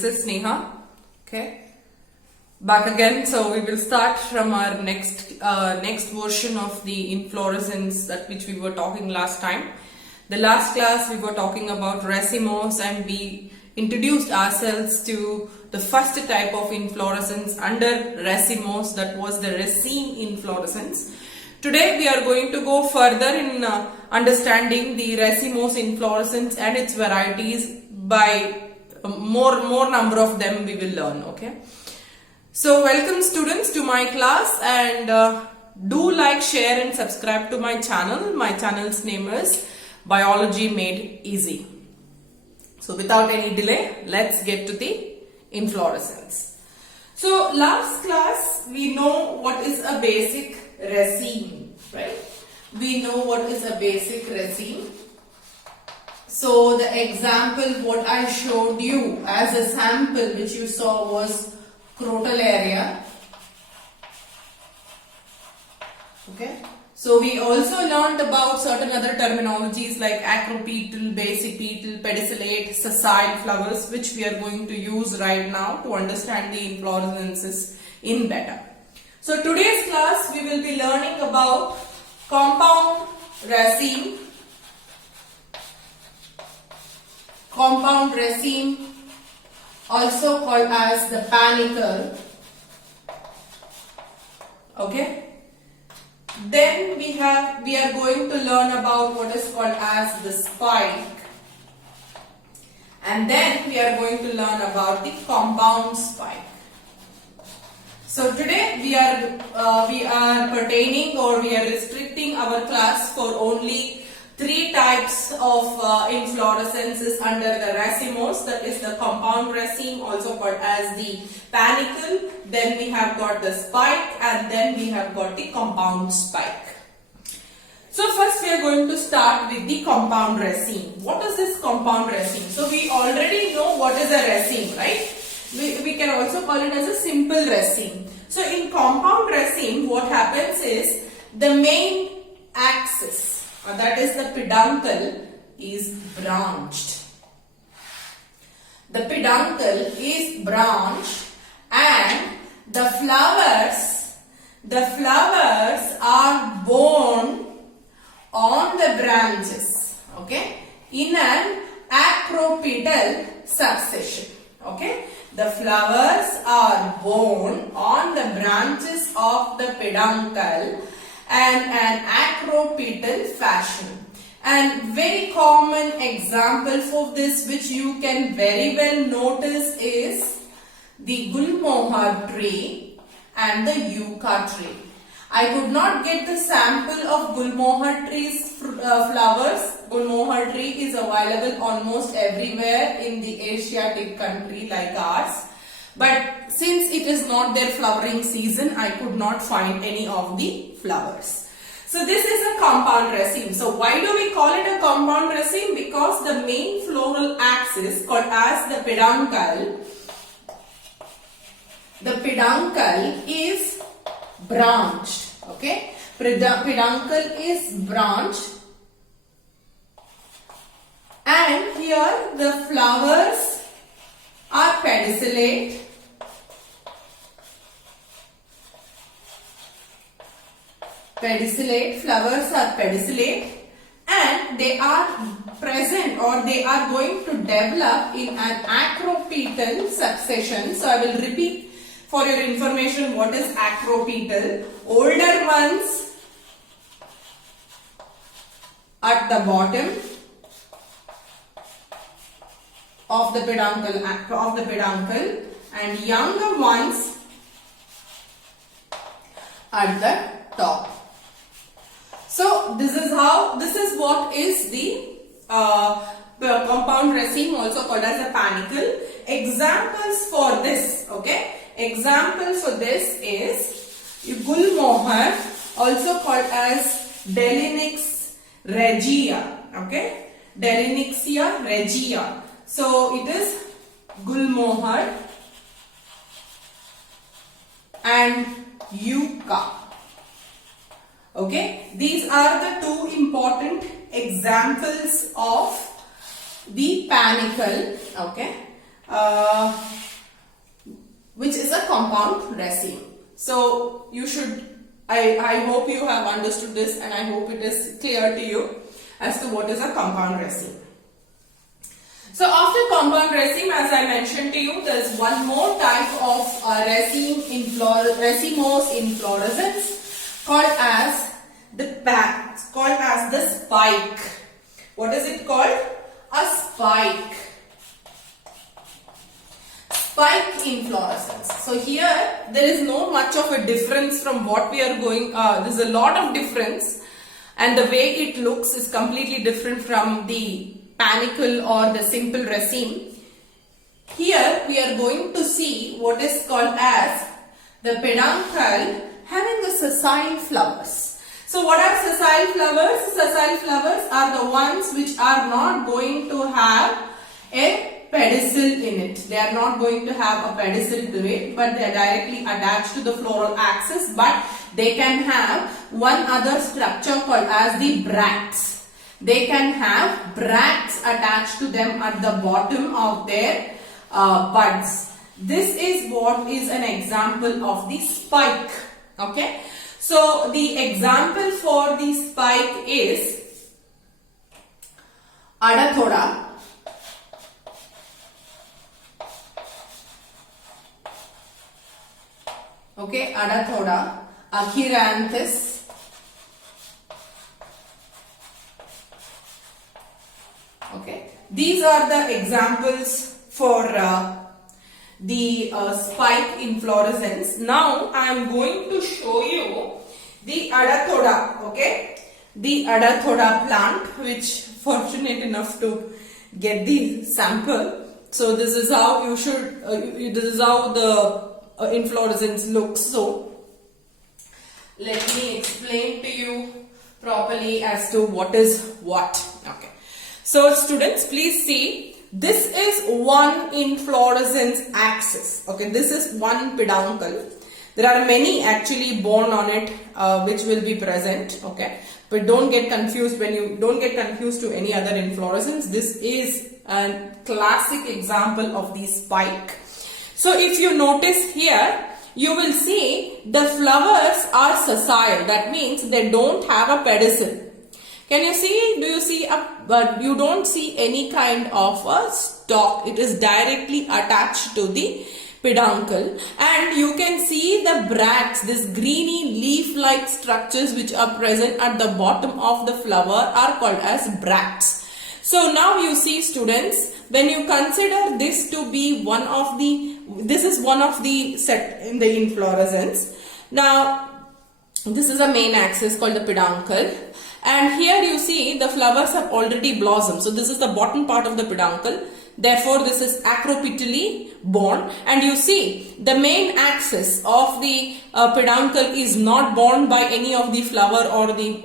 this is Sneha. Okay, back again. So we will start from our next version of the inflorescence that which we were talking last time. The last class we were talking about racemose, and we introduced ourselves to the first type of inflorescence under racemose, that was the raceme inflorescence. Today we are going to go further in understanding the racemose inflorescence and its varieties. By more number of them we will learn. Okay, so welcome students to my class, and do like, share and subscribe to my channel. My channel's name is Biology Made Easy. So without any delay, let's get to the inflorescence. So last class we know what is a basic raceme, right? We know what is a basic raceme. So the example what I showed you as a sample which you saw was Crotalaria. Okay. So we also learned about certain other terminologies like acropetal, basipetal, pedicellate, sessile flowers, which we are going to use right now to understand the inflorescences in better. So today's class we will be learning about compound raceme. Compound raceme, also called as the panicle. Okay. Then we are going to learn about what is called as the spike, and then we are going to learn about the compound spike. So today we are pertaining, or we are restricting our class for only three types of inflorescences under the racemose, that is the compound raceme, also called as the panicle. Then we have got the spike, and then we have got the compound spike. So first we are going to start with the compound raceme. What is this compound raceme? So we already know what is a raceme, right? We can also call it as a simple raceme. So in compound raceme, what happens is the main axis, that is the peduncle, is branched. The peduncle is branched, and the flowers are borne on the branches, okay, in an acropetal succession. Okay, the flowers are borne on the branches of the peduncle and an acropetal fashion. And very common example for this, which you can very well notice, is the gulmohar tree and the yucca tree. I could not get the sample of gulmohar tree's flowers. Gulmohar tree is available almost everywhere in the Asiatic country like ours. But since it is not their flowering season, I could not find any of the flowers. So this is a compound raceme. So why do we call it a compound raceme? Because the main floral axis, called as the peduncle is branched. Okay, peduncle is branched, and here the flowers are pedicellate. Flowers are pedicellate, and they are present, or they are going to develop in an acropetal succession. So I will repeat for your information what is acropetal. Older ones at the bottom of the peduncle, and younger ones at the top. So this is what is the compound raceme, also called as a panicle. Examples for this, okay? Example for this is gulmohar, also called as Delaenix regia, okay? Delaenixia regia. So it is gulmohar and yucca. Okay, these are the two important examples of the panicle. Okay, uh, which is a compound raceme. So you should, I hope you have understood this, and I hope it is clear to you as to what is a compound raceme. So after compound raceme, as I mentioned to you, there is one more type of racemose inflorescence called as the spike. What is it called? A spike. Spike inflorescence. So here there is no much of a difference from what we are going. There's a lot of difference, and the way it looks is completely different from the panicle or the simple raceme. Here we are going to see what is called as the peduncle having the sessile flowers. So what are sessile flowers? Sessile flowers are the ones which are not going to have a pedicel in it. They are not going to have a pedicel to it, but they are directly attached to the floral axis, but they can have one other structure called as the bracts. They can have bracts attached to them at the bottom of their buds. This is what is an example of the spike. Okay. So the example for the spike is Adathoda. Okay, Adathoda, Achyranthes, okay, these are the examples for the spike inflorescence. Now I am going to show you the Adathoda, okay, the Adathoda plant, which fortunate enough to get the sample. So this is how you should, this is how the inflorescence looks. So let me explain to you properly as to what is what. Okay. So students, please see, this is one inflorescence axis. Okay, this is one peduncle. There are many actually borne on it which will be present. Okay, but don't get confused when you don't get confused to any other inflorescence. This is a classic example of the spike. So if you notice here, you will see the flowers are sessile. That means they don't have a pedicel. Can you see? Do you see but you don't see any kind of a stalk. It is directly attached to the peduncle, and you can see the bracts, this greeny leaf-like structures which are present at the bottom of the flower are called as bracts. So now you see students, when you consider this to be one of the, this is one of the set in the inflorescence. Now this is a main axis called the peduncle, and here you see the flowers have already blossomed. So this is the bottom part of the peduncle. Therefore, this is acropetally borne, and you see the main axis of the peduncle is not borne by any of the flower or the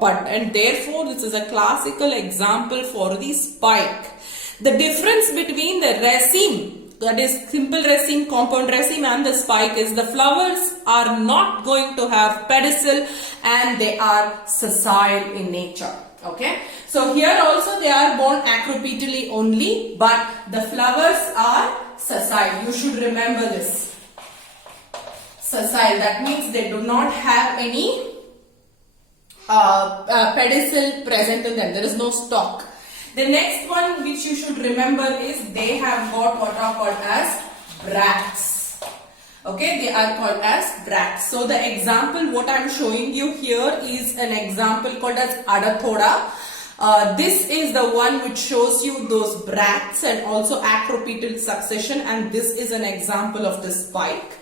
bud, and therefore this is a classical example for the spike. The difference between the raceme, that is simple raceme, compound raceme, and the spike is the flowers are not going to have pedicel and they are sessile in nature. Okay, so here also they are borne acropetally only, but the flowers are sessile. You should remember this. Sessile, that means they do not have any pedicel present in them. There is no stalk. The next one which you should remember is they have got what are called as bracts. Okay, they are called as bracts. So the example what I am showing you here is an example called as Adathoda. This is the one which shows you those bracts and also acropetal succession, and this is an example of the spike.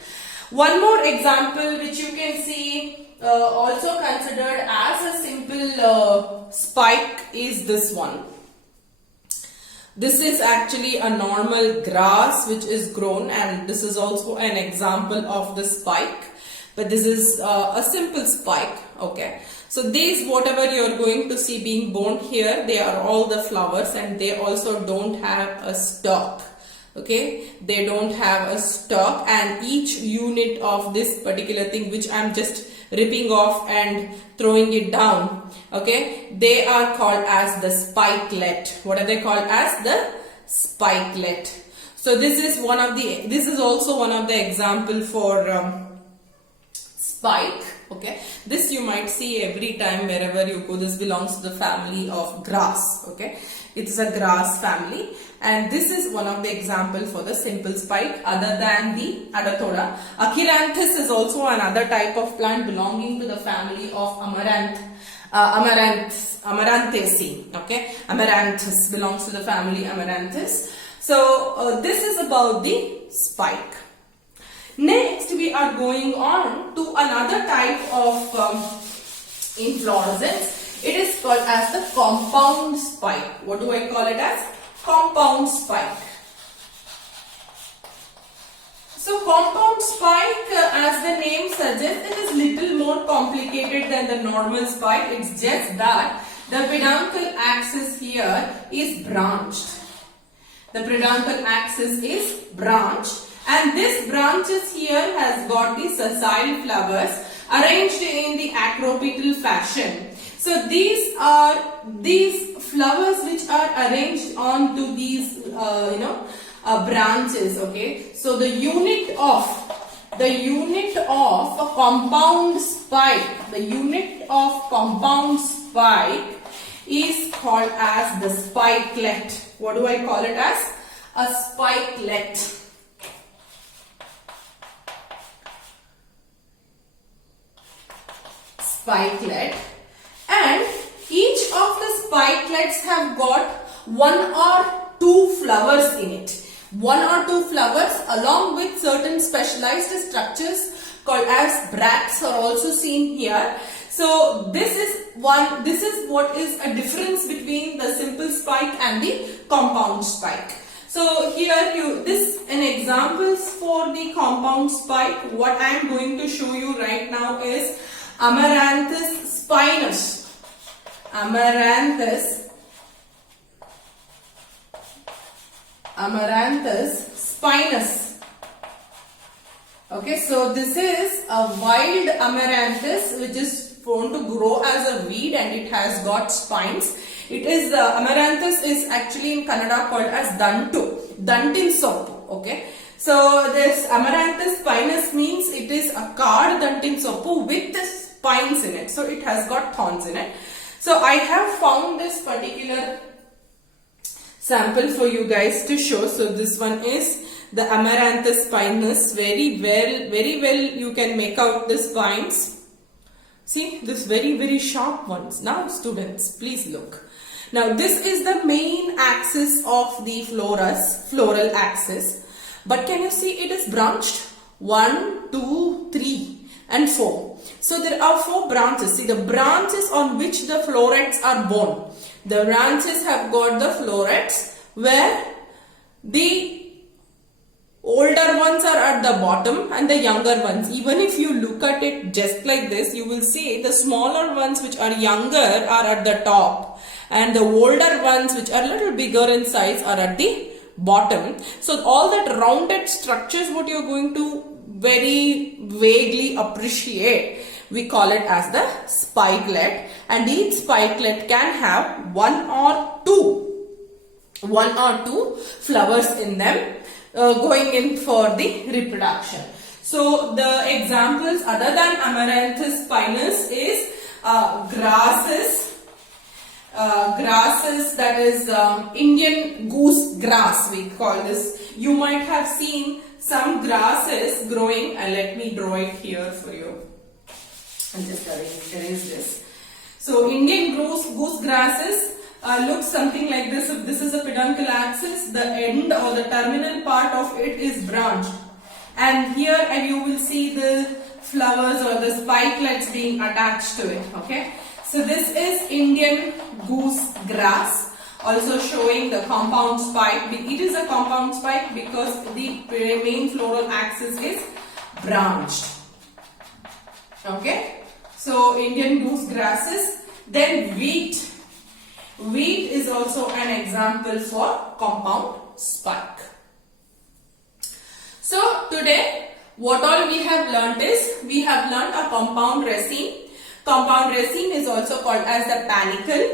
One more example which you can see also considered as a simple spike is this one. This is actually a normal grass which is grown, and this is also an example of the spike, but this is a simple spike. Okay, so these whatever you are going to see being born here, they are all the flowers, and they also don't have a stalk. Okay, they don't have a stalk, and each unit of this particular thing which I am just ripping off and throwing it down, okay, they are called as the spikelet. What are they called as? The spikelet. So this is also one of the example for spike. Okay, this you might see every time wherever you go. This belongs to the family of grass. Okay, it is a grass family, and this is one of the example for the simple spike other than the Adathoda. Achyranthes is also another type of plant belonging to the family of Amaranthacea. Okay, Amaranthus belongs to the family Amaranthus. So this is about the spike. Next, we are going on to another type of inflorescence. It is called as the compound spike. What do I call it as? Compound spike. So compound spike, as the name suggests, it is little more complicated than the normal spike. It's just that the peduncle axis here is branched. The peduncle axis is branched, and this branches here has got the sessile flowers arranged in the acropetal fashion. So these are flowers which are arranged onto these branches. Okay, so the unit of a compound spike, is called as the spikelet. What do I call it as? A spikelet. Spikelet. And each of the spikelets have got one or two flowers in it. One or two flowers along with certain specialized structures called as bracts are also seen here. So this is what is a difference between the simple spike and the compound spike. So here an examples for the compound spike. What I am going to show you right now is Amaranthus spinus. Amaranthus spinus. Okay, so this is a wild amaranthus which is prone to grow as a weed, and it has got spines. It is amaranthus is actually in Kannada called as dantin soppu. Okay, so this Amaranthus spinus means it is a card dantin soppu with the spines in it. So it has got thorns in it. So I have found this particular sample for you guys to show. So this one is the Amaranthus spinus. Very well you can make out the spines. See, this very sharp ones. Now students, please look. Now this is the main axis of the floral axis. But can you see it is branched? 1, 2, 3 and 4. So there are 4 branches. See, the branches on which the florets are born. The branches have got the florets where the older ones are at the bottom and the younger ones. Even if you look at it just like this, you will see the smaller ones which are younger are at the top, and the older ones which are a little bigger in size are at the bottom. So all that rounded structures what you are going to very vaguely appreciate, we call it as the spikelet, and each spikelet can have one or two flowers in them going in for the reproduction. So the examples other than Amaranthus spinus is grasses, that is Indian goose grass we call this. You might have seen some grasses growing, and let me draw it here for you. I'll just erase this. So Indian goose grasses looks something like this. If this is a peduncle axis, the end or the terminal part of it is branched, and here you will see the flowers or the spikelets being attached to it. Okay, so this is Indian goose grass, also showing the compound spike. It is a compound spike because the main floral axis is branched. Okay, so Indian goose grasses. Then wheat. Wheat is also an example for compound spike. So today what all we have learnt is, we have learnt a compound raceme. Compound raceme is also called as the panicle.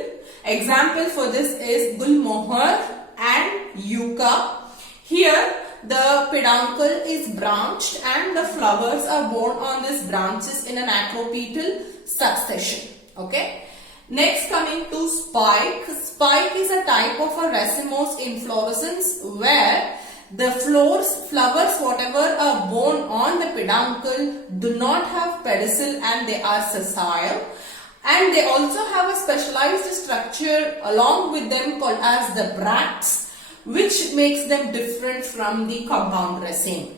Example for this is gulmohar, and euca. Here the peduncle is branched and the flowers are borne on these branches in an acropetal succession. Okay. Next, coming to spike. Spike is a type of a racemose inflorescence where the flowers whatever are borne on the peduncle do not have pedicel and they are sessile. And they also have a specialized structure along with them called as the bracts, which makes them different from the compound raceme.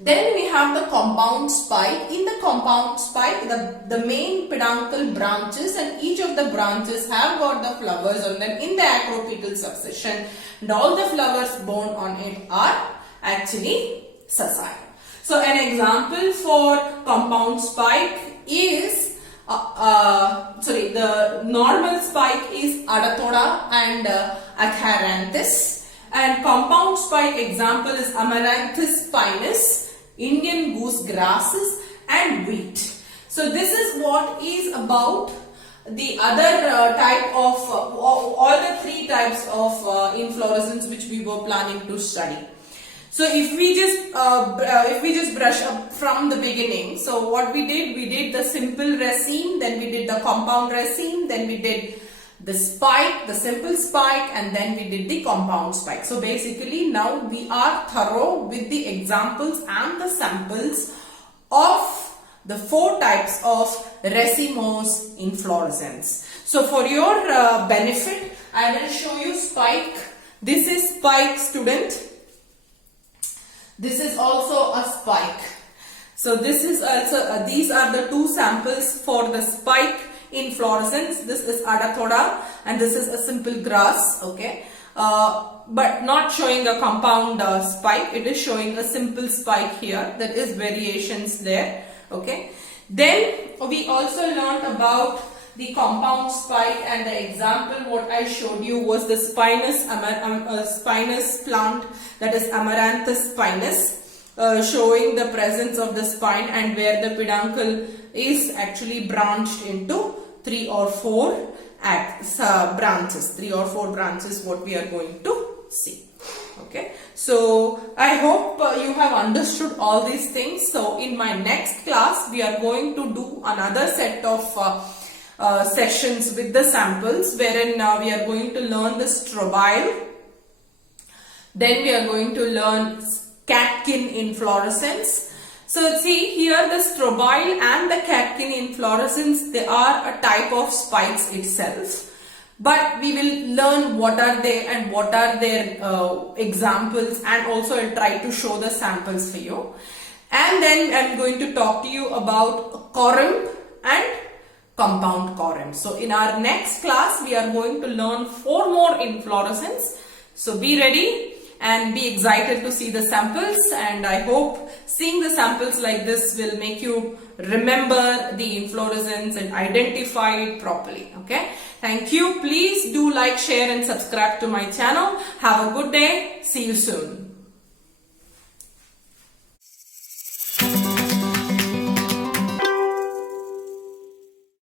Then we have the compound spike. In the compound spike, the main peduncle branches and each of the branches have got the flowers on them in the acropetal succession, and all the flowers borne on it are actually sessile. So an example for compound spike is the normal spike is Adathoda and Acaranthus, and compound spike example is Amaranthus pinus, Indian goose grasses and wheat. So this is what is about the other type of all the three types of inflorescence which we were planning to study. So if we just brush up from the beginning, so what we did the simple raceme, then we did the compound raceme, then we did the spike, the simple spike, and then we did the compound spike. So basically now we are thorough with the examples and the samples of the four types of racemose inflorescence. So for your benefit, I will show you spike. This is spike, student. This is also a spike. So this is also these are the two samples for the spike inflorescence. This is Adathoda and this is a simple grass. Okay, but not showing a compound spike. It is showing a simple spike here. There is variations there. Okay. Then we also learned about the compound spike, and the example what I showed you was the spinous plant, that is Amaranthus pinus, showing the presence of the spine and where the peduncle is actually branched into 3 or 4 branches. 3 or 4 branches what we are going to see. Okay, so I hope you have understood all these things. So in my next class we are going to do another set of sessions with the samples, wherein we are going to learn the strobile, then we are going to learn catkin inflorescence. So see here, the strobile and the catkin inflorescence, they are a type of spikes itself, but we will learn what are they and what are their examples, and also I'll try to show the samples for you. And then I'm going to talk to you about corymb and compound corymb. So in our next class we are going to learn 4 more inflorescence. So be ready and be excited to see the samples, and I hope seeing the samples like this will make you remember the inflorescence and identify it properly. Okay, thank you. Please do like, share and subscribe to my channel. Have a good day. See you soon.